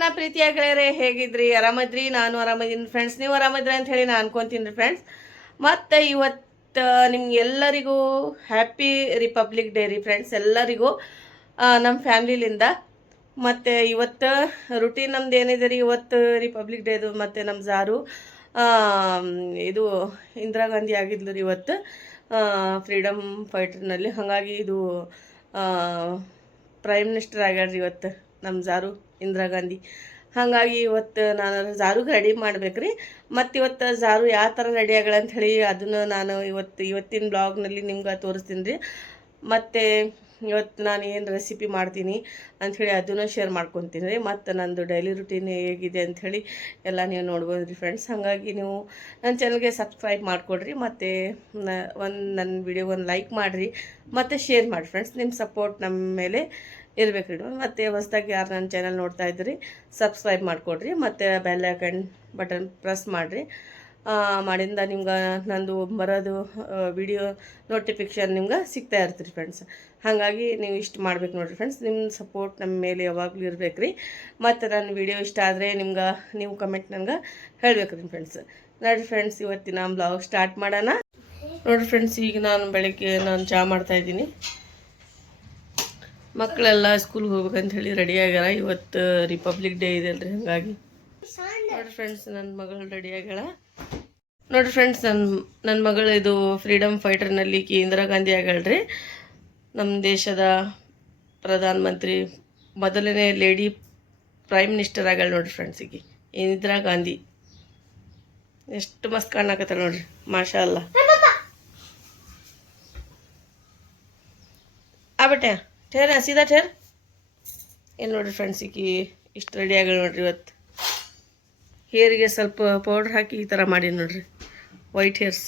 ನನ್ನ ಪ್ರೀತಿಯ ಗೆಳೆಯರೆ, ಹೇಗಿದ್ರಿ? ಆರಾಮದ್ರಿ? ನಾನು ಆರಾಮದೀನಿ ಫ್ರೆಂಡ್ಸ್ ನೀವು ಆರಾಮದ್ರಿ ಅಂತ ಹೇಳಿ ನಾನು ಅನ್ಕೊಂತೀನಿ ಫ್ರೆಂಡ್ಸ್ ಮತ್ತು ಇವತ್ತು ನಿಮ್ಗೆಲ್ಲರಿಗೂ ಹ್ಯಾಪಿ ರಿಪಬ್ಲಿಕ್ ಡೇ ರೀ ಫ್ರೆಂಡ್ಸ್ ಎಲ್ಲರಿಗೂ ನಮ್ಮ ಫ್ಯಾಮ್ಲಿಲಿಂದ. ಮತ್ತು ಇವತ್ತು ರುಟೀನ್ ನಮ್ದು ಏನಿದೆ ರೀ? ಇವತ್ತು ರಿಪಬ್ಲಿಕ್ ಡೇದು ಮತ್ತು ನಮ್ಮ ಜಾರು ಇದು ಇಂದಿರಾ ಗಾಂಧಿ ಆಗಿದ್ಲು ರೀ ಇವತ್ತು. ಫ್ರೀಡಮ್ ಫೈಟರ್ನಲ್ಲಿ ಹಾಗಾಗಿ ಇದು ಪ್ರೈಮ್ ಮಿನಿಸ್ಟರ್ ಆಗ್ಯಾರ ಇವತ್ತು. ನಮ್ಮ ಜಾರು ಇಂದಿರಾ ಗಾಂಧಿ. ಹಾಗಾಗಿ ಇವತ್ತು ನಾನು ಜಾರುಗೆ ರೆಡಿ ಮಾಡ್ಬೇಕ್ರಿ. ಮತ್ತು ಇವತ್ತು ಜಾರು ಯಾವ ಥರ ರೆಡಿ ಅಂತ ಹೇಳಿ ಅದನ್ನು ನಾನು ಇವತ್ತು, ಇವತ್ತಿನ ಬ್ಲಾಗ್ನಲ್ಲಿ ನಿಮ್ಗೆ ತೋರಿಸ್ತೀನಿ ರೀ ಮತ್ತು ಇವತ್ತು ನಾನು ಏನು ರೆಸಿಪಿ ಮಾಡ್ತೀನಿ ಅಂಥೇಳಿ ಅದನ್ನು ಶೇರ್ ಮಾಡ್ಕೊತೀನಿ ರೀ ಮತ್ತು ನಂದು ಡೈಲಿ ರುಟೀನ್ ಹೇಗಿದೆ ಅಂಥೇಳಿ ಎಲ್ಲ ನೀವು ನೋಡ್ಬೋದು ರೀ ಫ್ರೆಂಡ್ಸ್ ಹಾಗಾಗಿ ನೀವು ನನ್ನ ಚಾನಲ್ಗೆ ಸಬ್ಸ್ಕ್ರೈಬ್ ಮಾಡಿಕೊಡ್ರಿ. ಮತ್ತು ಒಂದು ನನ್ನ ವಿಡಿಯೋ ಒಂದು ಲೈಕ್ ಮಾಡಿರಿ. ಮತ್ತು ಶೇರ್ ಮಾಡಿ ಫ್ರೆಂಡ್ಸ್ ನಿಮ್ಮ ಸಪೋರ್ಟ್ ನಮ್ಮ ಮೇಲೆ ಇರ್ಬೇಕು ರೀ ಮತ್ತು ಹೊಸ್ದಾಗಿ ಯಾರು ನನ್ನ ಚಾನಲ್ ನೋಡ್ತಾ ಇದ್ರಿ ಸಬ್ಸ್ಕ್ರೈಬ್ ಮಾಡಿಕೊಡ್ರಿ. ಮತ್ತು ಬೆಲ್ ಐಕನ್ ಬಟನ್ ಪ್ರೆಸ್ ಮಾಡಿರಿ. ಮಾಡಿಂದ ನಿಮ್ಗೆ ನಂದು ಬರೋದು ವಿಡಿಯೋ ನೋಟಿಫಿಕೇಷನ್ ನಿಮ್ಗೆ ಸಿಗ್ತಾ ಇರ್ತೀರಿ ಫ್ರೆಂಡ್ಸ್ ಹಾಗಾಗಿ ನೀವು ಇಷ್ಟು ಮಾಡ್ಬೇಕು ನೋಡಿರಿ ಫ್ರೆಂಡ್ಸ್ ನಿಮ್ಮ ಸಪೋರ್ಟ್ ನಮ್ಮ ಮೇಲೆ ಯಾವಾಗಲೂ ಇರಬೇಕು ರೀ ಮತ್ತು ನನ್ನ ವಿಡಿಯೋ ಇಷ್ಟ ಆದರೆ ನಿಮ್ಗೆ, ನೀವು ಕಮೆಂಟ್ ನನಗೆ ಹೇಳಬೇಕು ರೀ ಫ್ರೆಂಡ್ಸ್ ನೋಡಿರಿ ಫ್ರೆಂಡ್ಸ್ ಇವತ್ತಿನ ಬ್ಲಾಗ್ ಸ್ಟಾರ್ಟ್ ಮಾಡೋಣ. ನೋಡಿರಿ ಫ್ರೆಂಡ್ಸ್ ಈಗ ನಾನು ಬೆಳಗ್ಗೆ ನಾನು ಚಹಾ ಮಾಡ್ತಾಯಿದ್ದೀನಿ ಮಕ್ಕಳೆಲ್ಲ ಸ್ಕೂಲ್ಗೆ ಹೋಗ್ಬೇಕಂತ ಹೇಳಿ ರೆಡಿ ಆಗ್ಯಾರ. ಇವತ್ತು ರಿಪಬ್ಲಿಕ್ ಡೇ ಇದೆ ಅಲ್ರಿ, ಹಾಗಾಗಿ. ನೋಡಿರಿ ಫ್ರೆಂಡ್ಸ್ ನನ್ನ ಮಗಳು ರೆಡಿ ಆಗ್ಯಾಳ. ನೋಡಿರಿ ಫ್ರೆಂಡ್ಸ್ ನನ್ನ ನನ್ನ ಮಗಳು ಇದು ಫ್ರೀಡಮ್ ಫೈಟರ್ನಲ್ಲಿ ಕಿ, ಇಂದಿರಾ ಗಾಂಧಿ ಆಗ್ಯಾಳ್ರಿ. ನಮ್ಮ ದೇಶದ ಪ್ರಧಾನ ಮಂತ್ರಿ ಮೊದಲನೇ ಲೇಡಿ ಪ್ರೈಮ್ ಮಿನಿಸ್ಟರ್ ಆಗ್ಯಾಳ ನೋಡಿರಿ ಫ್ರೆಂಡ್ಸ್ ಈಕಿ ಇಂದಿರಾ ಗಾಂಧಿ. ಎಷ್ಟು ಮಸ್ತ್ ಕಾಣಕತ್ತ ನೋಡ್ರಿ ಮಾಷಾ ಅಲ್ಲ ಆ, ಬಟ್ಟೆ. ಠೇರ ಸೀದಾ ಠೇರ್ ಏನು ನೋಡಿರಿ ಫ್ರೆಂಡ್ಸ್ ಇಷ್ಟು ರೆಡಿ ಆಗ ನೋಡಿರಿ ಇವತ್ತು? ಹೇರಿಗೆ ಸ್ವಲ್ಪ ಪೌಡ್ರ್ ಹಾಕಿ ಈ ಥರ ಮಾಡಿ ನೋಡಿರಿ. ವೈಟ್ ಹೇರ್ಸ್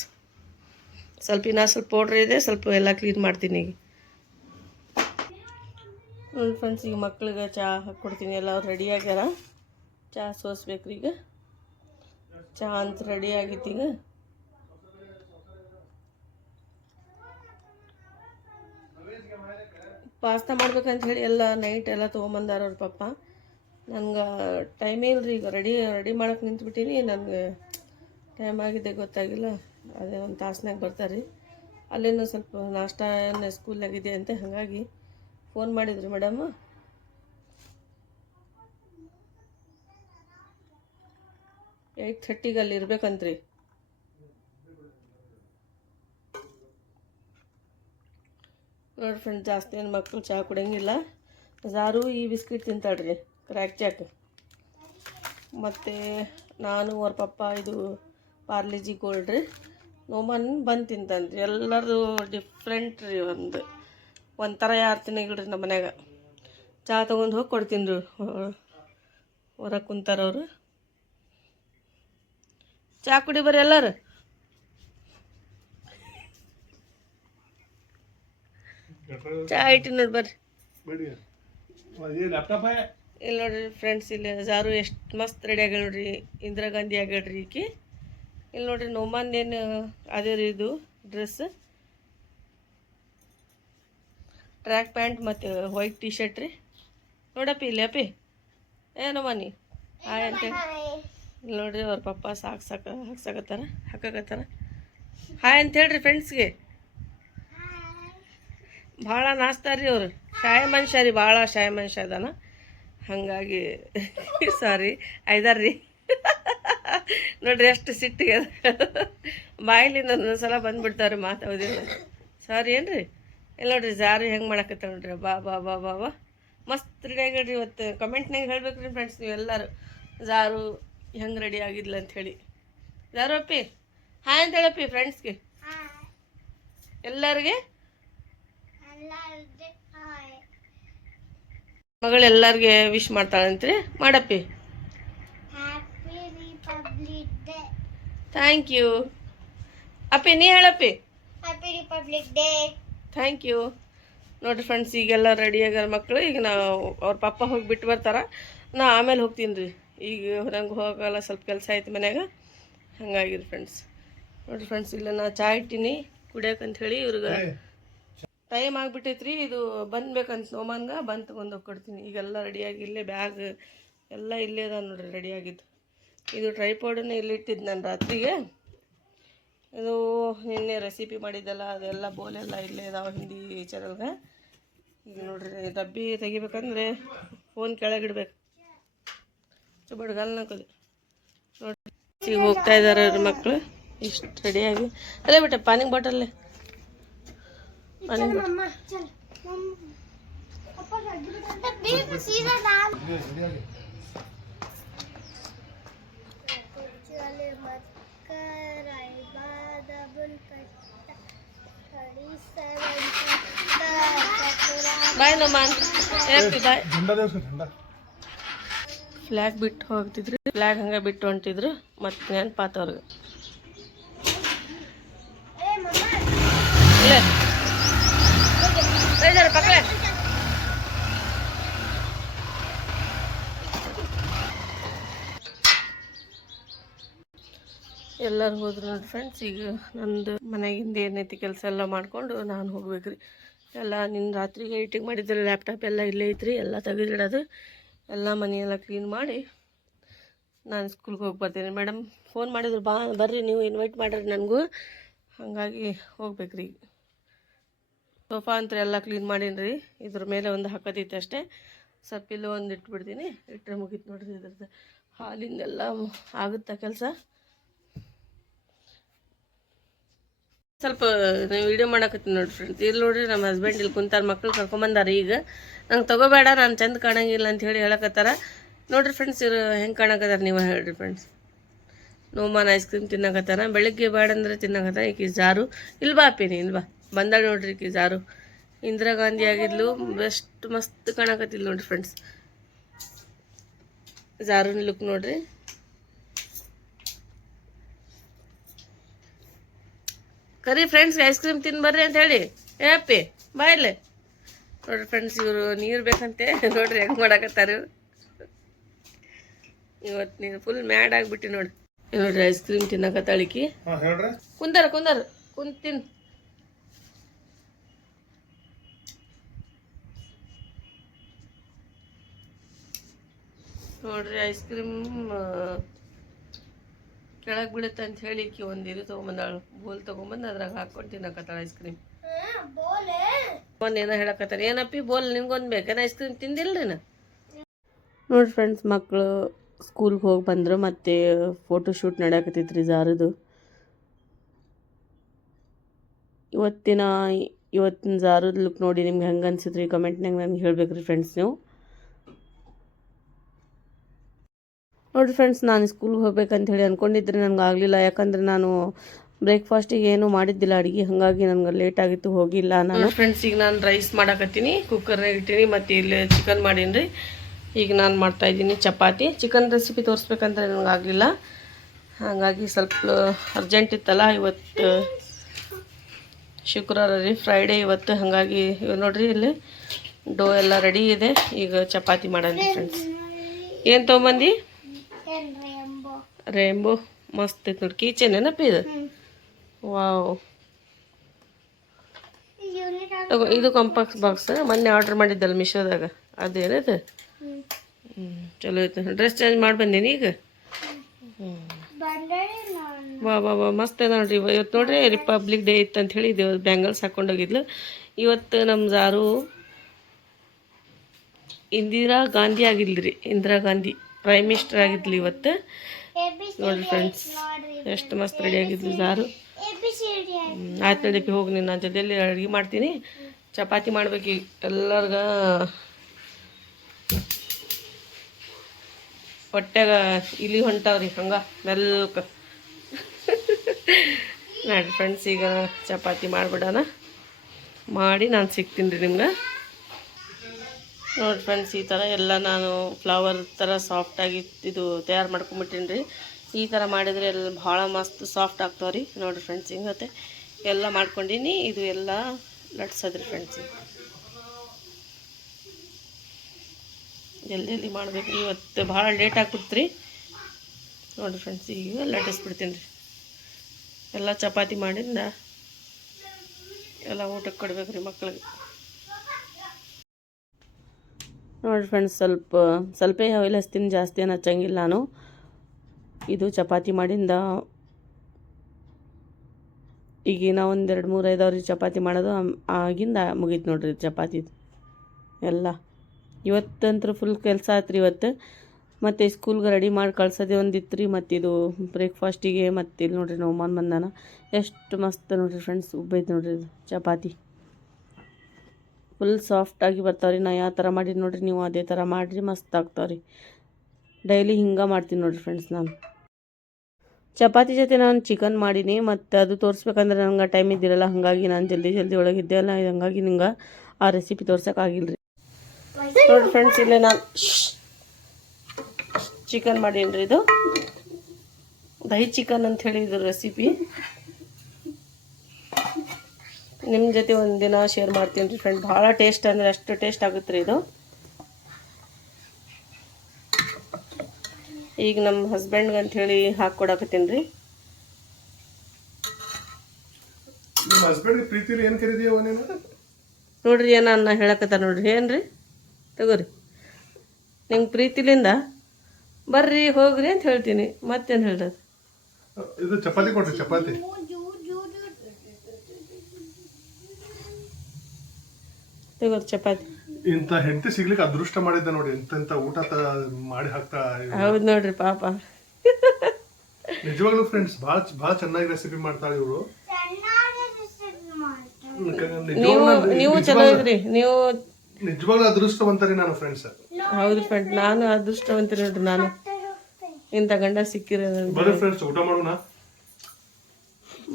ಸ್ವಲ್ಪ ಇನ್ನೂ ಸ್ವಲ್ಪ ಪೌಡ್ರ್ ಇದೆ, ಸ್ವಲ್ಪ ಎಲ್ಲ ಕ್ಲೀನ್ ಮಾಡ್ತೀನಿ ಈಗ. ನೋಡಿ ಫ್ರೆಂಡ್ಸ್ ಈಗ ಮಕ್ಳಿಗೆ ಚಹಾ ಹಾಕ್ಕೊಡ್ತೀನಿ ಎಲ್ಲ ಅವ್ರು ರೆಡಿ ಆಗ್ಯಾರ? ಚಹಾ ಸೋಸ್ಬೇಕ್ರಿ ಈಗ. ಚಹಾ ಅಂತ ರೆಡಿ ಆಗಿತ್ತು ಈಗ. ಪಾಸ್ತಾ ಮಾಡ್ಬೇಕಂತ ಹೇಳಿ ಎಲ್ಲ ನೈಟ್ ಎಲ್ಲ ತೊಗೊಂಬಂದಾರ ಅವ್ರ ಪಪ್ಪ. ನಂಗೆ ಟೈಮೇ ಇಲ್ಲ ರೀ ಈಗ ರೆಡಿ ರೆಡಿ ಮಾಡಕ್ಕೆ ನಿಂತ್ಬಿಟ್ಟೀನಿ. ನನಗೆ ಟೈಮ್ ಆಗಿದೆ ಗೊತ್ತಾಗಿಲ್ಲ. ಅದೇ ಒಂದು ತಾಸ್ನಾಗ ಬರ್ತಾರೆ. ಅಲ್ಲೇನೋ ಸ್ವಲ್ಪ ನಾಷ್ಟ ಸ್ಕೂಲ್ ಸ್ಕೂಲ್ನಾಗಿದೆ ಅಂತ, ಹಾಗಾಗಿ ಫೋನ್ ಮಾಡಿದ್ರು ಮೇಡಮ್ ಏಯ್ಟ್ ಥರ್ಟಿಗೆ ಅಲ್ಲಿ ಇರ್ಬೇಕಂತ್ರಿ. ನೋಡಿ ಫ್ರೆಂಡ್ ಜಾಸ್ತಿ ಏನು ಮಕ್ಕಳು ಚಹಾ ಕುಡಿಯಂಗಿಲ್ಲ. ಜಾರು ಈ ಬಿಸ್ಕಿಟ್ ತಿಂತಾಳ್ರಿ ಕ್ರ್ಯಾಕ್ ಚಾಕ್ ಮತ್ತು ನಾನು, ಅವ್ರ ಪಪ್ಪ, ಇದು ಪಾರ್ಲಿಜಿ ಗೋಲ್ಡ್ ರೀ. ನೋಮನ್ ಬಂದು ತಿಂತಂದ್ರಿ ಎಲ್ಲರದು ಡಿಫ್ರೆಂಟ್ ರೀ ಒಂದು. ಒಂಥರ ಯಾರು ತಿನ್ನಗಿಲ್ರಿ ನಮ್ಮ ಮನ್ಯಾಗ. ಚಹಾ ತೊಗೊಂಡು ಹೋಗಿ ಕೊಡ್ತೀನಿ ರೀ ಹೊರಗೆ ಕುಂತಾರವ್ರು ಚಹಾ ಕುಡಿ ಬರ್ರಿ ಎಲ್ಲರೂ. ಚಾ ಇಟ್ಟು ನೋಡಿ ಬರ್ರಿ. ಇಲ್ಲಿ ನೋಡ್ರಿ ಫ್ರೆಂಡ್ಸ್ ಇಲ್ಲಿ ಜಾರು ಎಷ್ಟು ಮಸ್ತ್ ರೆಡಿ ಆಗ್ಯಾಳ ನೋಡ್ರಿ. ಇಂದಿರಾ ಗಾಂಧಿ ಆಗ್ಯಾಳ್ರಿ ಈಕಿ. ಇಲ್ಲಿ ನೋಡ್ರಿ ಏನು ಅದೇ ರೀ ಇದು ಡ್ರೆಸ್ ಟ್ರ್ಯಾಕ್ ಪ್ಯಾಂಟ್ ಮತ್ತು ವೈಟ್ ಟಿ ಶರ್ಟ್ ರೀ. ನೋಡಪ್ಪಿ ಇಲ್ಲಿ ಅಪ್ಪಿ. ಏನಮ್ಮನಿ ಹಾಯ್ ಅಂತೇಳಿ ಇಲ್ಲಿ ನೋಡ್ರಿ ಅವ್ರ ಪಪ್ಪ ಸಾಕು ಹಾಕ್ಸಕತ್ತಾರ ಹಾಕ್ಸಾಕತ್ತಾರ. ಹಾಕಕತ್ತಾರ ಹಾಯ್ ಅಂತ ಹೇಳ್ರಿ ಫ್ರೆಂಡ್ಸ್ಗೆ ಭಾಳ ನಾಚ್ತಾರ್ರಿ ಅವ್ರು. ಶಾಯ ಮನುಷ್ಯ ರೀ ಭಾಳ ಶಾಯ ಮನುಷ್ಯ ಅದಾನ. ಹಾಗಾಗಿ ಸಾರಿ ಐದಾರ್ರಿ ನೋಡ್ರಿ ಎಷ್ಟು ಸಿಟ್ಟಿಗೆ ಅದ. ಬಾಯಲ್ಲಿ ನನ್ನ ಸಲ ಬಂದ್ಬಿಡ್ತಾವ್ರಿ ಮಾತಾಡೋದಿಲ್ಲ ಸಾರಿ ಏನ್ರಿ? ಇಲ್ಲ ನೋಡ್ರಿ ಜಾರು ಹೆಂಗೆ ಮಾಡಕತ್ತ ನೋಡ್ರಿ. ಬಾ ಬಾ ಬಾ ಬಾ ಬಾ. ಮಸ್ತ್ ರೆಡಿ ಆಗ್ಯಾಡ್ರಿ ಇವತ್ತು. ಕಮೆಂಟ್ನಾಗ ಹೇಳ್ಬೇಕ್ರಿ ಫ್ರೆಂಡ್ಸ್ ನೀವು ಎಲ್ಲರೂ. ಜಾರು ಹೆಂಗೆ ರೆಡಿ ಆಗಿದ್ಲ ಅಂತ ಹೇಳಿ. ಜಾರು ಅಪ್ಪಿ? ಹಾಯ್ ಅಂತ ಹೇಳಪ್ಪಿ ಫ್ರೆಂಡ್ಸ್ಗೆ ಎಲ್ಲರಿಗೆ? ಮಗಳು ಎಲ್ಲರಿಗೆ ವಿಶ್ ಮಾಡ್ತಾಳಂತ್ರಿ? ಮಾಡಪ್ಪಿ. Happy republic day thank you ಅಪ್ಪಿ ನೀ ಹೇಳಪ್ಪಿ. Happy republic day thank you ನೋಡಿರಿ ಫ್ರೆಂಡ್ಸ್ ಈಗೆಲ್ಲ ರೆಡಿ ಆಗ್ಯಾರ ಮಕ್ಕಳು ಈಗ ನಾವು ಅವ್ರ ಪಪ್ಪ ಹೋಗಿ ಬಿಟ್ಟು ಬರ್ತಾರ. ನಾ ಆಮೇಲೆ ಹೋಗ್ತೀನಿ ರೀ ಈಗ ನಂಗೆ ಹೋಗಲ್ಲ ಸ್ವಲ್ಪ ಕೆಲಸ ಆಯ್ತು ಮನ್ಯಾಗ. ಹಂಗಾಗಿರಿ ಫ್ರೆಂಡ್ಸ್ ನೋಡಿರಿ ಫ್ರೆಂಡ್ಸ್ ಇಲ್ಲ ನಾ ಚಾ ಇಟ್ಟೀನಿ. ಕುಡಿಯಕಂತ ಹೇಳಿ ಇವ್ರಿಗೆ ಟೈಮ್ ಆಗಿಬಿಟ್ಟೈತ್ರಿ, ಇದು ಬಂದ್ಬೇಕಂತ ಸೋಮಂಗ ಬಂದು ತೊಗೊಂಡು ಹೋಗ್ಕೊಡ್ತೀನಿ. ಈಗೆಲ್ಲ ರೆಡಿಯಾಗಿ ಇಲ್ಲೇ ಬ್ಯಾಗ್ ಎಲ್ಲ ಇಲ್ಲೇ ಅದ ನೋಡ್ರಿ ರೆಡಿಯಾಗಿದ್ದು ಇದು ಟ್ರೈಪಾಡನ್ನು ಇಲ್ಲಿ ಇಟ್ಟಿದ್ದು ನಾನು ರಾತ್ರಿಗೆ. ಇದು ನಿನ್ನೆ ರೆಸಿಪಿ ಮಾಡಿದ್ದೆಲ್ಲ, ಅದೆಲ್ಲ ಬೋಲೆಲ್ಲ ಇಲ್ಲೇ ಇದಾವೆ ಹಿಂದಿ ಚಾನಲ್ಗೆ ಈಗ ನೋಡ್ರಿ, ಡಬ್ಬಿ ತೆಗಿಬೇಕಂದ್ರೆ ಫೋನ್ ಕೆಳಗಿಡ್ಬೇಕು ಬಡ್ಗಲ್ ಹಾಕೋದು ನೋಡ್ರಿ ಈಗ ಹೋಗ್ತಾ ಇದ್ದಾರೆ ಮಕ್ಕಳು ಇಷ್ಟು ರೆಡಿಯಾಗಿ ಅದೇ ಬಿಟ್ಟೆ ಪಾನಿಂಗ್ ಬಾಟಲ್ಲೇ ಬಾಯ್ ಫ್ಲಾಗ್ ಬಾಯ್ ಫ್ಲ್ಯಾಗ್ ಬಿಟ್ಟು ಹೋಗ್ತಿದ್ರು. ಫ್ಲ್ಯಾಗ್ ಹಂಗೆ ಬಿಟ್ಟು ಹೊಂಟಿದ್ರು. ಮತ್ ನೆನ್ಪಾತವ್ರಿಗೆ ಎಲ್ಲರೂ ಹೋದ್ರು ನೋಡಿ ಫ್ರೆಂಡ್ಸ್ ಈಗ ನಂದು ಮನೆಗಿಂದ ಏನೈತಿ ಕೆಲಸ ಎಲ್ಲ ಮಾಡಿಕೊಂಡು ನಾನು ಹೋಗ್ಬೇಕ್ರಿ. ಎಲ್ಲ ನಿನ್ನ ರಾತ್ರಿಗೆ ಏಟಿಂಗ್ ಮಾಡಿದ್ರೆ ಲ್ಯಾಪ್ಟಾಪ್ ಎಲ್ಲ ಇಲ್ಲೇ ಐತ್ರಿ, ಎಲ್ಲ ತೆಗೆದಿಡೋದು. ಎಲ್ಲ ಮನೆಯೆಲ್ಲ ಕ್ಲೀನ್ ಮಾಡಿ ನಾನು ಸ್ಕೂಲ್ಗೆ ಹೋಗಿ ಬರ್ತೀನಿ. ಮೇಡಮ್ ಫೋನ್ ಮಾಡಿದ್ರು, ಬಾ, ಬರ್ರಿ, ನೀವು ಇನ್ವೈಟ್ ಮಾಡಿರಿ ನನಗೂ. ಹಾಗಾಗಿ ಹೋಗ್ಬೇಕ್ರಿ ಈಗ. ಸೋಫಾ ಅಂತ ಎಲ್ಲ ಕ್ಲೀನ್ ಮಾಡೀನಿ ರೀ. ಇದ್ರ ಮೇಲೆ ಒಂದು ಹಾಕೋದೈತೆ ಅಷ್ಟೇ. ಸ್ವಲ್ಪ ಇಲ್ಲೂ ಒಂದು ಇಟ್ಬಿಡ್ತೀನಿ. ಇಟ್ಟರೆ ಮುಗೀತು ನೋಡ್ರಿ ಇದ್ರದ್ದು. ಹಾಲಿಂದೆಲ್ಲ ಆಗುತ್ತಾ ಕೆಲಸ? ಸ್ವಲ್ಪ ನೀವು ವಿಡಿಯೋ ಮಾಡಕತ್ತೀನಿ ನೋಡಿ ಫ್ರೆಂಡ್ಸ್ ಇಲ್ಲಿ ನೋಡ್ರಿ ನಮ್ಮ ಹಸ್ಬೆಂಡ್ ಇಲ್ಲಿ ಕುಂತಾರ ಮಕ್ಳು ಕರ್ಕೊಂಬಂದಾರ ಈಗ. ನಂಗೆ ತಗೋಬೇಡ, ನಾನು ಚಂದ ಕಾಣಂಗಿಲ್ಲ ಅಂತ ಹೇಳಿ ಹೇಳಕತ್ತಾರ. ನೋಡಿರಿ ಫ್ರೆಂಡ್ಸ್ ಇವ್ರು ಹೆಂಗೆ ಕಾಣಕತ್ತಾರ ನೀವು ಹೇಳ್ರಿ ಫ್ರೆಂಡ್ಸ್ ನೋಮಾನ್ ಐಸ್ ಕ್ರೀಮ್ ತಿನ್ನಕತ್ತಾರ. ಬೆಳಿಗ್ಗೆ ಬೇಡ ಅಂದ್ರೆ ಈಗ ಜಾರು. ಇಲ್ಲಿ ಬಾ ಅಪ್ಪಿ ಬಾ. ಬಂದಾಳ ನೋಡ್ರಿ ಈಕಿ ಜಾರು ಇಂದಿರಾ ಗಾಂಧಿ ಆಗಿದ್ಲು ಬೆಸ್ಟ್ ಮಸ್ತ್ ಕಾಣಕತ್ತಿಲ್ಲ ನೋಡ್ರಿ ಫ್ರೆಂಡ್ಸ್ ಜಾರುನ್ ಲುಕ್ ನೋಡ್ರಿ. ಕರಿ ಫ್ರೆಂಡ್ಸ್ ಐಸ್ ಕ್ರೀಮ್ ತಿನ್ ಬರ್ರಿ ಅಂತ ಹೇಳಿ. ಏ ಅಪ್ಪಿ ಬಾ ಇಲ್ಲೇ. ನೋಡ್ರಿ ಫ್ರೆಂಡ್ಸ್ ಇವರು ನೀರು ಬೇಕಂತೆ. ನೋಡ್ರಿ ಹೆಂಗೆ ಮಾಡಾಕತ್ತಾರ. ಇವತ್ ಇವತ್ತು ನೀನು ಫುಲ್ ಮ್ಯಾಡ್ ಆಗ್ಬಿಟ್ಟಿ ನೋಡ್ರಿ. ನೋಡ್ರಿ ಐಸ್ ಕ್ರೀಮ್ ತಿನ್ನಕತ್ತಾಳಿಕಿ ಕುಂದರ್ ಕುಂತಿನ್ ಕುಂದರ ಕುಂತ್ ನೋಡ್ರಿ ಐಸ್ ಕ್ರೀಮ್ ಕೆಳಗೆ ಬೀಳುತ್ತೆ ಅಂತ ಹೇಳಿ ಕಿ ಒಂದು ಇದು ತೊಗೊಂಬಂದಾಳು, ಬೋಲ್ ತೊಗೊಂಬಂದು ಅದ್ರಾಗ ಹಾಕೊಂಡು ತಿನ್ನಕತ್ತಾಳ ಐಸ್ ಕ್ರೀಮ್ ಒಂದೇನೋ ಹೇಳಕತ್ತಾರ ಏನಪ್ಪಿ ಬೋಲ್, ನಿಮ್ಗೊಂದು ಬೇಕೇನ ಐಸ್ ಕ್ರೀಮ್ ತಿಂದಿಲ್ರಿ ನಾ ನೋಡಿ ಫ್ರೆಂಡ್ಸ್ ಮಕ್ಕಳು ಸ್ಕೂಲ್ಗೆ ಹೋಗಿ ಬಂದರು ಮತ್ತು ಫೋಟೋ ಶೂಟ್ ನಡೆಯಕತ್ತೈತ್ರಿ ಜಾರದು. ಇವತ್ತಿನ ಇವತ್ತಿನ ಜಾರದ ಲುಕ್ ನೋಡಿ ನಿಮ್ಗೆ ಹೆಂಗೆ ಅನ್ಸಿದ್ರಿ ಕಮೆಂಟ್ನಾಗ ನನಗೆ ಹೇಳ್ಬೇಕ್ರಿ ಫ್ರೆಂಡ್ಸ್ ನೀವು. ನೋಡಿ ಫ್ರೆಂಡ್ಸ್ ನಾನು ಸ್ಕೂಲ್ಗೆ ಹೋಗ್ಬೇಕಂತ ಹೇಳಿ ಅಂದ್ಕೊಂಡಿದ್ರೆ ನನಗೆ ಆಗಲಿಲ್ಲ. ಯಾಕಂದರೆ ನಾನು ಬ್ರೇಕ್ಫಾಸ್ಟಿಗೆ ಏನು ಮಾಡಿದ್ದಿಲ್ಲ ಅಡುಗೆ. ಹಾಗಾಗಿ ನನಗೆ ಲೇಟಾಗಿತ್ತು ಹೋಗಿಲ್ಲ ನಾನು. ಫ್ರೆಂಡ್ಸ್ ಈಗ ನಾನು ರೈಸ್ ಮಾಡಕತ್ತೀನಿ. ಕುಕ್ಕರ್ನಾಗ ಇಟ್ಟೀನಿ, ಮತ್ತು ಇಲ್ಲಿ ಚಿಕನ್ ಮಾಡೀನಿ ರೀ ಈಗ ನಾನು ಮಾಡ್ತಾಯಿದ್ದೀನಿ ಚಪಾತಿ. ಚಿಕನ್ ರೆಸಿಪಿ ತೋರಿಸ್ಬೇಕಂದ್ರೆ ನನಗಾಗಲಿಲ್ಲ ಹಾಗಾಗಿ ಸ್ವಲ್ಪ ಅರ್ಜೆಂಟ್ ಇತ್ತಲ್ಲ, ಇವತ್ತು, ಶುಕ್ರವಾರ ರೀ ಫ್ರೈಡೇ ಇವತ್ತು. ಹಾಗಾಗಿ ನೋಡಿರಿ ಇಲ್ಲಿ ಡೋ ಎಲ್ಲ ರೆಡಿ ಇದೆ. ಈಗ ಚಪಾತಿ ಮಾಡೋಣ ಫ್ರೆಂಡ್ಸ್ ಏನು ತೊಗೊಂಬಂದು? ರೇಂಬೋ ಮಸ್ತ್ ಐತೆ ನೋಡಿ. ಕೀಚೆನ್ ಏನಪ್ಪ ಇದು? ವಾವ್ ತಗೋ ಇದು ಕಾಂಪಾಕ್ಸ್ ಬಾಕ್ಸ್ ಮೊನ್ನೆ ಆರ್ಡರ್ ಮಾಡಿದ್ದಲ್ಲ ಮಿಶೋದಾಗ ಅದೇನದು? ಚಲೋ ಐತೆ ಡ್ರೆಸ್ ಚೇಂಜ್ ಮಾಡಿ ಬಂದೇನಿ ಈಗ? ವಾ ವಾ ವಾ ಮಸ್ತ್ ಅದ ನೋಡ್ರಿ. ಇವತ್ತು ನೋಡ್ರಿ ರಿಪಬ್ಲಿಕ್ ಡೇ ಇತ್ತು ಅಂತ ಹೇಳಿ ಬ್ಯಾಂಗಲ್ಸ್ ಹಾಕೊಂಡೋಗಿದ್ಲು ಇವತ್ತು ನಮ್ಮ ಜಾರು ಇಂದಿರಾ ಗಾಂಧಿ ಆಗಿಲ್ರಿ. ಇಂದಿರಾ ಗಾಂಧಿ. ಪ್ರೈಮ್ ಮಿನಿಸ್ಟರ್ ಆಗಿದ್ಲು ಇವತ್ತು. ನೋಡಿ ಫ್ರೆಂಡ್ಸ್ ಎಷ್ಟು ಮಸ್ತ್ ರೆಡಿ ಆಗಿದ್ಲು ಸಾರು. ಆಯ್ತು ನಡಿಪಿ ಹೋಗಿ ನೀನು. ನಾನು ಜೊತೆಯಲ್ಲಿ ಅಡುಗೆ ಮಾಡ್ತೀನಿ. ಚಪಾತಿ ಮಾಡ್ಬೇಕು ಈಗ ಎಲ್ಲರ್ಗ. ಹೊಟ್ಟೆಗ ಇಲಿ ಹೊಂಟಾವ್ರಿ, ಹಂಗ ಮೆಲ್ಕ. ನೋಡಿ ಫ್ರೆಂಡ್ಸ್ ಈಗ ಚಪಾತಿ ಮಾಡಿಬಿಡೋಣ. ಮಾಡಿ ನಾನು ಸಿಗ್ತೀನಿ ರೀ ನಿಮ್ಗೆ. ನೋಡಿ ಫ್ರೆಂಡ್ಸ್ ಈ ಥರ ಎಲ್ಲ ನಾನು ಫ್ಲವರ್ ಥರ ಸಾಫ್ಟಾಗಿ ಇದು ತಯಾರು ಮಾಡ್ಕೊಂಬಿಟ್ಟೀನಿ ರೀ. ಈ ಥರ ಮಾಡಿದರೆ ಎಲ್ಲ ಭಾಳ ಮಸ್ತ್ ಸಾಫ್ಟ್ ಆಗ್ತಾವೆ ರೀ. ನೋಡಿರಿ ಫ್ರೆಂಡ್ಸ್ ಹಿಂಗತ್ತೆ. ಎಲ್ಲ ಮಾಡ್ಕೊಂಡೀನಿ. ಇದು ಎಲ್ಲ ಲಟ್ಸದ್ರಿ ಫ್ರೆಂಡ್ಸ್ ಜಲ್ದಿ ಜಲ್ದಿ ಮಾಡಬೇಕು. ಇವತ್ತು ಭಾಳ ಲೇಟ್ ಆಗ್ಬಿಡ್ತ್ರಿ ನೋಡಿರಿ ಫ್ರೆಂಡ್ಸ್ ಈಗ ಲಟ್ಟಿಸ್ಬಿಡ್ತೀನಿ ರೀ. ಎಲ್ಲ ಚಪಾತಿ ಮಾಡಿಂದ ಎಲ್ಲ ಊಟಕ್ಕೆ ಕೊಡ್ಬೇಕು ರೀ ಮಕ್ಳಿಗೆ. ನೋಡಿ ಫ್ರೆಂಡ್ಸ್ ಸ್ವಲ್ಪ ಸ್ವಲ್ಪ ಆಯಿಲ್ ಹಚ್ತೀನಿ, ಜಾಸ್ತಿ ಏನು ಹಚ್ಚಂಗಿಲ್ಲ ನಾನು. ಇದು ಚಪಾತಿ ಮಾಡಿಂದ ಈಗಿನ ಒಂದೆರಡು ಮೂರು ಐದವ್ರಿಗೆ ಚಪಾತಿ ಮಾಡೋದು ಆಗಿಂದ ಮುಗೀತು ನೋಡ್ರಿ ಚಪಾತಿ ಎಲ್ಲ. ಇವತ್ತಂತೂ ಫುಲ್ ಕೆಲಸ ಆಯ್ತು ರೀ ಇವತ್ತು. ಮತ್ತು ಸ್ಕೂಲ್ಗೆ ರೆಡಿ ಮಾಡಿ ಕಳ್ಸೋದೇ ಇತ್ತು ರೀ ಮತ್ತು ಇದು ಬ್ರೇಕ್ಫಾಸ್ಟಿಗೆ ಮತ್ತು ಇಲ್ಲಿ ನೋಡ್ರಿ ನೋಮನ್ ಬಂದಾನ. ಎಷ್ಟು ಮಸ್ತ್ ನೋಡ್ರಿ ಫ್ರೆಂಡ್ಸ್ ಉಬ್ಬೈತೆ ನೋಡ್ರಿ ಚಪಾತಿ. ಫುಲ್ ಸಾಫ್ಟಾಗಿ ಬರ್ತಾವ್ರಿ. ನಾ ಯಾವ ಥರ ಮಾಡಿ ನೋಡ್ರಿ, ನೀವು ಅದೇ ಥರ ಮಾಡಿರಿ, ಮಸ್ತ್ ಆಗ್ತಾವ್ರಿ. ಡೈಲಿ ಹಿಂಗೆ ಮಾಡ್ತೀನಿ ನೋಡಿರಿ ಫ್ರೆಂಡ್ಸ್ ನಾನು. ಚಪಾತಿ ಜೊತೆ ನಾನು ಚಿಕನ್ ಮಾಡೀನಿ, ಮತ್ತು ಅದು ತೋರಿಸ್ಬೇಕಂದ್ರೆ ನಂಗೆ ಟೈಮ್ ಇದ್ದಿರಲ್ಲ, ಹಾಗಾಗಿ ನಾನು ಜಲ್ದಿ ಜಲ್ದಿ ಒಳಗಿದ್ದೆ ಅಲ್ಲ, ಹಂಗಾಗಿ ನಿಂಗೆ ಆ ರೆಸಿಪಿ ತೋರ್ಸೋಕ್ಕಾಗಿಲ್ಲ ರೀ ನೋಡಿ ಫ್ರೆಂಡ್ಸ್ ಇಲ್ಲೇ ನಾನು ಚಿಕನ್ ಮಾಡೀನಿ ರೀ ಇದು. ದಹಿ ಚಿಕನ್ ಅಂತ ಹೇಳಿ ಇದು ರೆಸಿಪಿ ನಿಮ್ಮ ಜೊತೆ ಒಂದಿನ ಶೇರ್ ಮಾಡ್ತೀನಿ ರೀ ಫ್ರೆಂಡ್ ಭಾಳ ಟೇಸ್ಟ್ ಅಂದರೆ ಅಷ್ಟು ಟೇಸ್ಟ್ ಆಗುತ್ತೆ ರೀ ಇದು. ಈಗ ನಮ್ಮ ಹಸ್ಬೆಂಡ್ಗೆ ಅಂಥೇಳಿ ಹಾಕ್ಕೊಡಕತ್ತೀನಿ ರೀ. ಏನ್ ನೋಡ್ರಿ ಏನ ಅನ್ನ ಹೇಳಕತ್ತ ನೋಡ್ರಿ. ಏನ್ರಿ ತಗೋರಿ. ನಿಮ್ ಪ್ರೀತಿಲಿಂದ? ಬರ್ರಿ ಹೋಗ್ರಿ ಅಂತ ಹೇಳ್ತೀನಿ. ಮತ್ತೇನು ಹೇಳೋದು ಇದು ಚಪಾತಿ ಕೊಡ್ರಿ ಚಪಾತಿ. ತಗೋರಿ ಚಪಾತಿ. ಇಂಥ ಹೆಂಡತಿ ಸಿಗ್ಲಿಕ್ಕೆ ಅದೃಷ್ಟ ಮಾಡಿದ್ದ ನೋಡಿ ಎಂತೆಂತ ಊಟ ಮಾಡಿ ಹಾಕ್ತಾ ಹೌದು ನೋಡ್ರಿ ಪಾಪ ನಿಜವಾಗ್ಲೂ ಫ್ರೆಂಡ್ಸ್ ಭಾಳ ಭಾಳ ಚೆನ್ನಾಗಿ ರೆಸಿಪಿ ಮಾಡ್ತಾಳೆ ಇವರು. ನೀವು ನೀವು ಚಲೋ ಇದ್ರಿ ನೀವು ನಿಜವಾಗ್ಲೂ ಅದೃಷ್ಟವಂತರಿ ನಾನು ಫ್ರೆಂಡ್ಸ್ ಹೌದು ಫ್ರೆಂಡ್ ನಾನು ಅದೃಷ್ಟವಂತ ನೋಡ್ರಿ ನಾನು. ಇಂಥ ಗಂಡ ಸಿಕ್ಕಿರೋದು ಬರ್ರಿ ಫ್ರೆಂಡ್ಸ್ ಊಟ ಮಾಡೋಣ.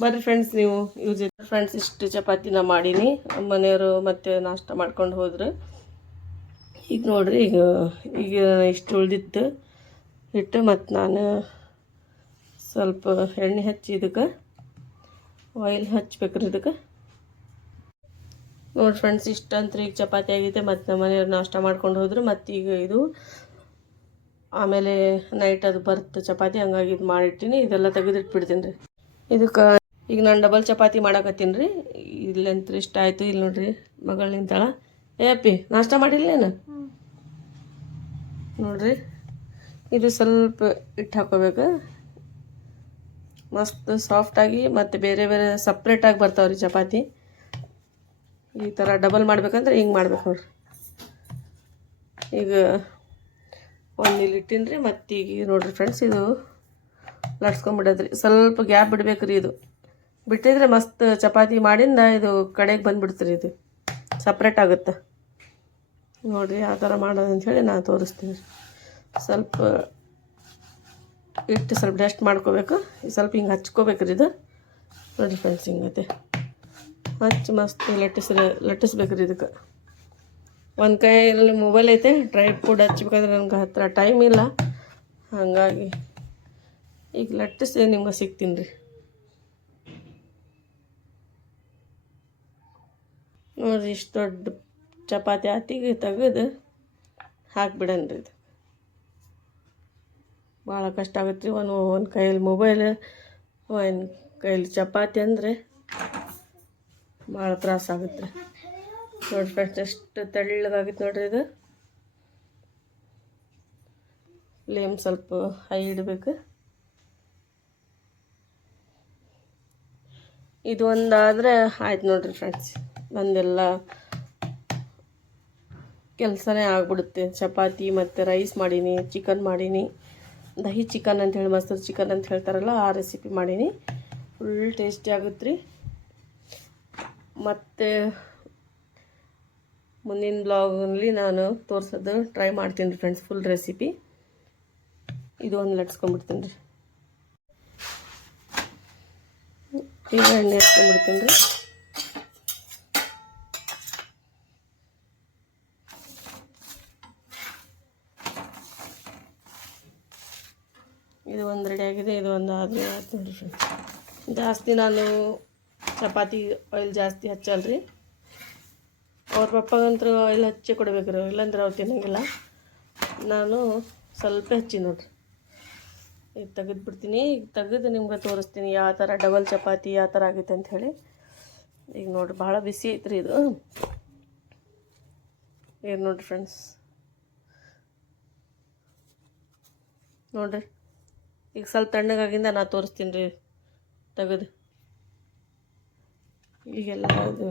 ಬರ್ರಿ ಫ್ರೆಂಡ್ಸ್ ನೀವು. ಯೂಸ್ ಫ್ರೆಂಡ್ಸ್ ಇಷ್ಟು ಚಪಾತಿನ ಮಾಡೀನಿ. ಮನೆಯವರು ಮತ್ತೆ ನಾಷ್ಟ ಮಾಡ್ಕೊಂಡು ಹೋದ್ರು. ಈಗ ನೋಡ್ರಿ, ಈಗ ಈಗ ಇಷ್ಟು ಉಳ್ದಿತ್ತು. ಇಟ್ಟು ಮತ್ತು ನಾನು ಸ್ವಲ್ಪ ಎಣ್ಣೆ ಹಚ್ಚಿ ಇದಕ್ಕೆ ಆಯಿಲ್ ಹಚ್ಬೇಕ್ರಿ ಇದಕ್ಕೆ. ನೋಡಿ ಫ್ರೆಂಡ್ಸ್ ಇಷ್ಟಂತ್ರ ಈಗ ಚಪಾತಿ ಆಗೈತೆ ಮತ್ತು ನಮ್ಮ ಮನೆಯವ್ರು ನಾಷ್ಟ ಮಾಡ್ಕೊಂಡು ಹೋದ್ರು. ಮತ್ತು ಈಗ ಇದು ಆಮೇಲೆ ನೈಟ್ ಅದು ಬರುತ್ತೆ ಚಪಾತಿ, ಹಂಗಾಗಿ ಇದು ಮಾಡಿಟ್ಟಿನಿ. ಇದೆಲ್ಲ ತೆಗೆದಿಟ್ಬಿಡ್ತೀನಿ ರೀ. ಇದಕ್ಕೆ ಈಗ ನಾನು ಡಬಲ್ ಚಪಾತಿ ಮಾಡಕತ್ತೀನಿ ರೀ. ಇಲ್ಲಂತ್ರಿ ಇಷ್ಟ ಆಯಿತು ಇಲ್ಲಿ ನೋಡ್ರಿ ಮಗಳು ನಿಂತಾಳ. ಏ ಅಪ್ಪಿ, ನಾಷ್ಟ ಮಾಡಿಲ್ಲೇನು ನೋಡ್ರಿ, ಇದು ಸ್ವಲ್ಪ ಇಟ್ಟು ಹಾಕೋಬೇಕು. ಮಸ್ತ್ ಸಾಫ್ಟಾಗಿ ಮತ್ತು ಬೇರೆ ಬೇರೆ ಸಪ್ರೇಟಾಗಿ ಬರ್ತಾವೆ ರೀ ಚಪಾತಿ. ಈ ಥರ ಡಬಲ್ ಮಾಡ್ಬೇಕಂದ್ರೆ ಹಿಂಗೆ ಮಾಡ್ಬೇಕು ನೋಡ್ರಿ. ಈಗ ಒಂದು ಇಲ್ಲಿ ಇಟ್ಟಿನಿ ರೀ, ಮತ್ತು ಈಗ ನೋಡ್ರಿ ಫ್ರೆಂಡ್ಸ್ ಇದು ಲಟ್ಸ್ಕೊಂಬಿಡೋದ್ರಿ ಸ್ವಲ್ಪ ಗ್ಯಾಪ್ ಬಿಡ್ಬೇಕು ಇದು. ಬಿಟ್ಟಿದ್ರೆ ಮಸ್ತ್ ಚಪಾತಿ ಮಾಡಿಂದ ಇದು ಕಡೆಗೆ ಬಂದುಬಿಡ್ತೀರಿ ಇದು. ಸಪ್ರೇಟ್ ಆಗುತ್ತೆ. ನೋಡಿರಿ ಆ ಥರ ಮಾಡೋದು ಅಂಥೇಳಿ ನಾನು ತೋರಿಸ್ತೀನಿ. ಸ್ವಲ್ಪ ಇಟ್ಟು ಸ್ವಲ್ಪ ರೆಸ್ಟ್ ಮಾಡ್ಕೋಬೇಕು. ಸ್ವಲ್ಪ ಹಿಂಗೆ ಹಚ್ಕೋಬೇಕು ರೀ ಇದು ನೋಡಿ ಫ್ರೆಂಡ್ಸ್ ಹಿಂಗತ್ತೆ ಹಚ್ಚಿ ಮಸ್ತ್ ಲಟ್ಟಿಸ್ರಿ ಲಟ್ಟಿಸ್ಬೇಕು ರೀ ಇದಕ್ಕೆ. ಒಂದು ಕೈಯಲ್ಲಿ ಮೊಬೈಲ್ ಐತೆ ಡ್ರೈ ಫುಡ್ ಹಚ್ಬೇಕಂದ್ರೆ ನನಗೆ ಹತ್ತಿರ ಟೈಮ್ ಇಲ್ಲ. ಹಾಗಾಗಿ ಈಗ ಲಟ್ಟಿಸಿ ನಿಮ್ಗೆ ಸಿಗ್ತೀನಿ ರೀ. ನೋಡಿರಿ ಇಷ್ಟು ದೊಡ್ಡ ಚಪಾತಿ ಆತಿಗೆ ತೆಗೆದು ಹಾಕ್ಬಿಡನ್ರಿ ಇದು. ಭಾಳ ಕಷ್ಟ ಆಗುತ್ತೆ ರೀ ಒಂದು ಒಂದು ಕೈಯಲ್ಲಿ ಮೊಬೈಲ್, ಒಂದು ಕೈಯಲ್ಲಿ ಚಪಾತಿ ಅಂದರೆ ಭಾಳ ತ್ರಾಸಾಗುತ್ತೆ ರೀ ನೋಡಿ ಫ್ರೆಂಡ್ಸ್ ಎಷ್ಟು ತೆಳ್ಳಗಾಗಿತ್ತು ನೋಡ್ರಿ ಇದು. ಫ್ಲೇಮ್ ಸ್ವಲ್ಪ ಹೈ ಇಡಬೇಕು. ಇದು ಒಂದಾದರೆ ಆಯ್ತು ನೋಡಿರಿ ಫ್ರೆಂಡ್ಸ್ ನಂದೆಲ್ಲ ಕೆಲಸನೇ ಆಗ್ಬಿಡುತ್ತೆ. ಚಪಾತಿ ಮತ್ತು ರೈಸ್ ಮಾಡೀನಿ ಚಿಕನ್ ಮಾಡೀನಿ. ದಹಿ ಚಿಕನ್ ಅಂತ ಹೇಳಿ ಮೊಸರು ಚಿಕನ್ ಅಂತ ಹೇಳ್ತಾರಲ್ಲ, ಆ ರೆಸಿಪಿ ಮಾಡೀನಿ. ಫುಲ್ ಟೇಸ್ಟಿ ಆಗುತ್ತೆ ರೀ ಮತ್ತು ಮುಂದಿನ ಬ್ಲಾಗಲ್ಲಿ ನಾನು ತೋರಿಸೋದು ಟ್ರೈ ಮಾಡ್ತೀನಿ ರೀ ಫ್ರೆಂಡ್ಸ್ ಫುಲ್ ರೆಸಿಪಿ ಇದು ಒಂದು ಲಟ್ಸ್ಕೊಂಡ್ಬಿಡ್ತೀನಿ ರೀ. ಈಗ ಎಣ್ಣೆ ಹಚ್ಕೊಂಡ್ಬಿಡ್ತೀನಿ ರೀ. ಆಗಿದೆ ಇದು ಒಂದು ಆದರೆ ಆಯ್ತು ಜಾಸ್ತಿ ನಾನು ಚಪಾತಿ ಆಯಿಲ್ ಜಾಸ್ತಿ ಹಚ್ಚಲ್ರಿ. ಅವ್ರ ಪಪ್ಪಗಂತೂ ಆಯಿಲ್ ಹಚ್ಚಿ ಕೊಡಬೇಕು ರೀ ಇಲ್ಲಾಂದ್ರೆ ಅವ್ರು ತಿನ್ನೋಂಗಿಲ್ಲ. ನಾನು ಸ್ವಲ್ಪ ಹಚ್ಚಿ ನೋಡ್ರಿ. ಈಗ ತೆಗೆದ್ಬಿಡ್ತೀನಿ ಈಗ ತೆಗೆದು ನಿಮ್ಗೆ ತೋರಿಸ್ತೀನಿ ಯಾವ ಥರ ಡಬಲ್ ಚಪಾತಿ ಯಾವ ಥರ ಆಗೈತೆ ಅಂಥೇಳಿ ಈಗ ನೋಡ್ರಿ, ಭಾಳ ಬಿಸಿ ಐತ್ರಿ ಇದು. ಏನು ನೋಡಿರಿ ಫ್ರೆಂಡ್ಸ್. ನೋಡಿರಿ. ಈಗ ಸ್ವಲ್ಪ ತಣ್ಣಗಾಗಿಂದ ನಾ ತೋರಿಸ್ತೀನಿ ರೀ. ತೆಗೆದು. ಈಗೆಲ್ಲ ಅದು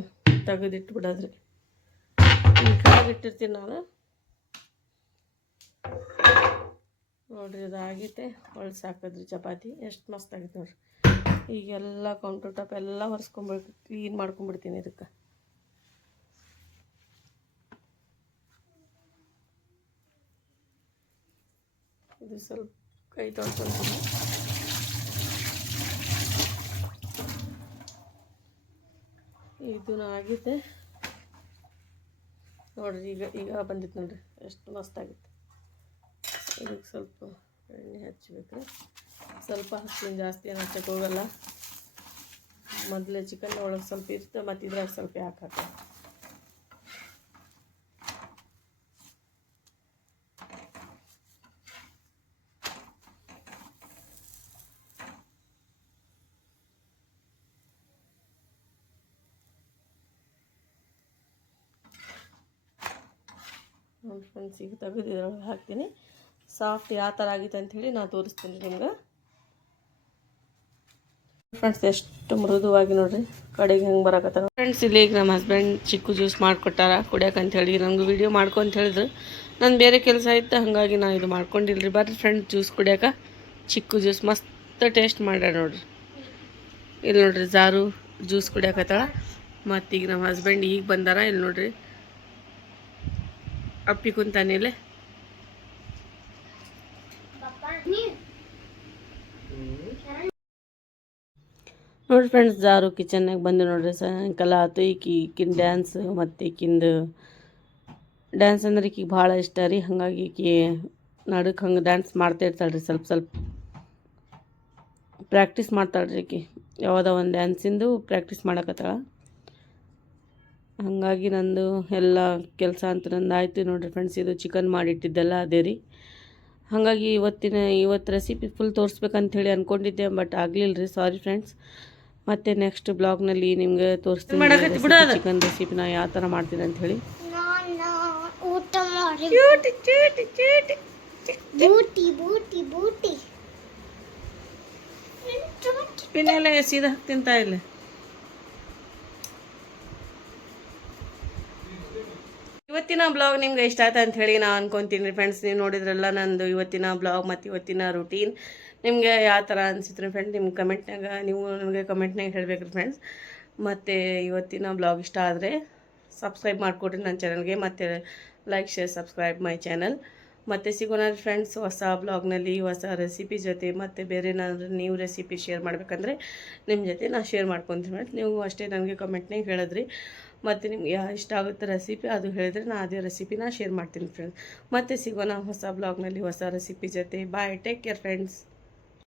ತೆಗೆದಿಟ್ಬಿಡೋದ್ರಿ ಈ ಇಟ್ಟಿರ್ತೀನಿ ನಾನು. ನೋಡ್ರಿ ಇದಾಗೈತೆ ಹೊಳ್ಸಿ ಹಾಕಿದ್ರಿ ಚಪಾತಿ. ಎಷ್ಟು ಮಸ್ತ್ ಆಗೈತೆ ನೋಡ್ರಿ. ಈಗೆಲ್ಲ ಕೌಂಟರ್ ಟಾಪ್ ಎಲ್ಲ ಒರೆಸ್ಕೊಂಬಿಡ್ ಕ್ಲೀನ್ ಮಾಡ್ಕೊಂಬಿಡ್ತೀನಿ ಇದಕ್ಕೆ. ಇದು ಸ್ವಲ್ಪ ಕೈ ತೊಳ್ಕೊಳ್ತೀನಿ ಇದು ಆಗಿದೆ. ನೋಡ್ರಿ, ಈಗ ಈಗ ಬಂದಿತ್ತು ನೋಡ್ರಿ. ಎಷ್ಟು ಮಸ್ತಾಗಿತ್ತು ಇದಕ್ಕೆ ಸ್ವಲ್ಪ ಎಣ್ಣೆ ಹಚ್ಚಬೇಕು ಸ್ವಲ್ಪ ಹಚ್ತೀನಿ ಜಾಸ್ತಿ ಏನು ಹಚ್ಚಕ್ಕೆ ಹೋಗಲ್ಲ. ಮೊದಲೇ ಚಿಕನ್ ಒಳಗೆ ಸ್ವಲ್ಪ ಇರುತ್ತೆ ಮತ್ತು ಇದ್ರಾಗ ಸ್ವಲ್ಪ ಯಾಕೆ ನೋಡಿ ಫ್ರೆಂಡ್ಸ್, ಈಗ ತೆಗೆದು ಇದ್ರೊಳಗೆ ಹಾಕ್ತೀನಿ. ಸಾಫ್ಟ್ ಯಾವ ಥರ ಆಗಿತ್ತು ಅಂಥೇಳಿ ನಾನು ತೋರಿಸ್ತೀನಿ ನಿಮ್ಗೆ. ಫ್ರೆಂಡ್ಸ್, ಎಷ್ಟು ಮೃದುವಾಗಿ ನೋಡ್ರಿ. ಕಡೆಗೆ ಹೆಂಗೆ ಬರಕತ್ತಾರ. ಫ್ರೆಂಡ್ಸ್, ಇಲ್ಲಿ ಈಗ ನಮ್ಮ ಹಸ್ಬೆಂಡ್ ಚಿಕ್ಕು ಜ್ಯೂಸ್ ಮಾಡಿಕೊಟ್ಟಾರ, ಕುಡಿಯೋಕೆ ಅಂತ ಹೇಳಿ. ನನಗೆ ವಿಡಿಯೋ ಮಾಡ್ಕೊ ಅಂತ ಹೇಳಿದ್ರು. ನಾನು ಬೇರೆ ಕೆಲಸ ಇತ್ತು, ಹಾಗಾಗಿ ನಾನು ಇದು ಮಾಡ್ಕೊಂಡಿಲ್ರಿ. ಬರ್ರಿ ಫ್ರೆಂಡ್ ಜ್ಯೂಸ್ ಕುಡಿಯೋಕೆ. ಚಿಕ್ಕು ಜ್ಯೂಸ್ ಮಸ್ತ್ ಟೇಸ್ಟ್ ಮಾಡ್ಯಾರ ನೋಡ್ರಿ. ಇಲ್ಲಿ ನೋಡ್ರಿ, ಜಾರು ಜ್ಯೂಸ್ ಕುಡಿಯಕತ್ತಾಳ. ಮತ್ತು ಈಗ ನಮ್ಮ ಹಸ್ಬೆಂಡ್ ಈಗ ಬಂದಾರ ಇಲ್ಲಿ ನೋಡ್ರಿ. ಅಪ್ಪಿ ಕುಂತಾನಿಲ್ಲ ನೋಡಿ ಫ್ರೆಂಡ್ಸ್ ಜಾರು ಕಿಚನ್ನಾಗ ಬಂದು ನೋಡ್ರಿ ಸಾಯಂಕಾಲ ಆತು ಈಕಿ, ಈಕಿನ ಡ್ಯಾನ್ಸ್ ಮತ್ತು ಈಕಿಂದು ಡ್ಯಾನ್ಸ್ ಅಂದ್ರೆ ಈಕಿಗೆ ಭಾಳ ಇಷ್ಟ ರೀ. ಹಾಗಾಗಿ ಈಕಿ ನಡಕ್ಕೆ ಹಂಗೆ ಡ್ಯಾನ್ಸ್ ಮಾಡ್ತಾ ಇರ್ತಾಳೆ ರೀ ಸ್ವಲ್ಪ ಸ್ವಲ್ಪ. ಪ್ರಾಕ್ಟೀಸ್ ಮಾಡ್ತಾಳೆ ರೀ ಈಕಿ. ಯಾವುದೋ ಒಂದು ಡ್ಯಾನ್ಸಿಂದು ಪ್ರಾಕ್ಟೀಸ್ ಮಾಡಕತ್ತಾಳ. ಹಾಗಾಗಿ ನಂದು ಎಲ್ಲ ಕೆಲಸ ಅಂತ ನಂದು ಆಯ್ತು ನೋಡಿರಿ ಫ್ರೆಂಡ್ಸ್ ಇದು ಚಿಕನ್ ಮಾಡಿಟ್ಟಿದ್ದೆಲ್ಲ ಅದೇ ರೀ. ಹಾಗಾಗಿ ಇವತ್ತಿನ ಇವತ್ತು ರೆಸಿಪಿ ಫುಲ್ ತೋರಿಸ್ಬೇಕಂತ ಹೇಳಿ ಅಂದ್ಕೊಂಡಿದ್ದೆ ಬಟ್ ಆಗಲಿಲ್ಲ ರೀ ಸಾರಿ ಫ್ರೆಂಡ್ಸ್ ಮತ್ತೆ ನೆಕ್ಸ್ಟ್ ಬ್ಲಾಗ್ನಲ್ಲಿ ನಿಮಗೆ ತೋರಿಸ್ತೀನಿ ಚಿಕನ್ ರೆಸಿಪಿನ ಯಾವ ಥರ ಮಾಡ್ತೀನಿ ಅಂತ ಹೇಳಿ ನಾನು ಊಟ ಮಾಡಿ ಬೂಟಿ ಬೂಟಿ ಬೂಟಿ. ಪಿನ್ನೆಲ್ಲ ಸೀದಾ ತಿಂತಾ ಇಲ್ಲ ಇವತ್ತಿನ ಬ್ಲಾಗ್ ನಿಮ್ಗೆ ಇಷ್ಟ ಆಯ್ತು ಅಂತ ಹೇಳಿ ನಾನು ಅನ್ಕೊಂತೀನಿ ಫ್ರೆಂಡ್ಸ್ ನೀವು ನೋಡಿದ್ರಲ್ಲ ನಂದು ಇವತ್ತಿನ ಬ್ಲಾಗ್ ಮತ್ತು ಇವತ್ತಿನ ರುಟೀನ್ ನಿಮಗೆ ಯಾವ ಥರ ಅನಿಸಿತ್ರಿ ಫ್ರೆಂಡ್ ನಿಮ್ಮ ಕಮೆಂಟ್ನಾಗ ನೀವು ನನಗೆ ಕಮೆಂಟ್ನಾಗ ಹೇಳ್ಬೇಕ್ರಿ ಫ್ರೆಂಡ್ಸ್ ಮತ್ತು ಇವತ್ತಿನ ಬ್ಲಾಗ್ ಇಷ್ಟ ಆದರೆ ಸಬ್ಸ್ಕ್ರೈಬ್ ಮಾಡಿಕೊಡ್ರಿ ನನ್ನ ಚಾನಲ್ಗೆ ಮತ್ತು like share subscribe my channel ಮತ್ತೆ ಸಿಗೋಣ ಫ್ರೆಂಡ್ಸ್ ಹೊಸ ಬ್ಲಾಗ್ನಲ್ಲಿ ಹೊಸ ರೆಸಿಪಿ ಜೊತೆ. ಮತ್ತು ಬೇರೆ ಏನಾದರೂ ನೀವು ರೆಸಿಪಿ ಶೇರ್ ಮಾಡಬೇಕಂದ್ರೆ ನಿಮ್ಮ ಜೊತೆ ನಾನು ಶೇರ್ ಮಾಡ್ಕೊತೀನಿ ಫ್ರೆಂಡ್ಸ್ ನೀವು ಅಷ್ಟೇ ನನಗೆ ಕಮೆಂಟ್ನಾಗ ಹೇಳಿದ್ರಿ. ಮತ್ತು ನಿಮ್ಗೆ ಇಷ್ಟ ಆಗುತ್ತೆ ರೆಸಿಪಿ ಅದು ಹೇಳಿದ್ರೆ ನಾನು ಅದೇ ರೆಸಿಪಿನ ಶೇರ್ ಮಾಡ್ತೀನಿ ಫ್ರೆಂಡ್ಸ್ ಮತ್ತೆ ಸಿಗೋಣ ಹೊಸ ಬ್ಲಾಗ್ನಲ್ಲಿ ಹೊಸ ರೆಸಿಪಿ ಜೊತೆ. Bye take care friends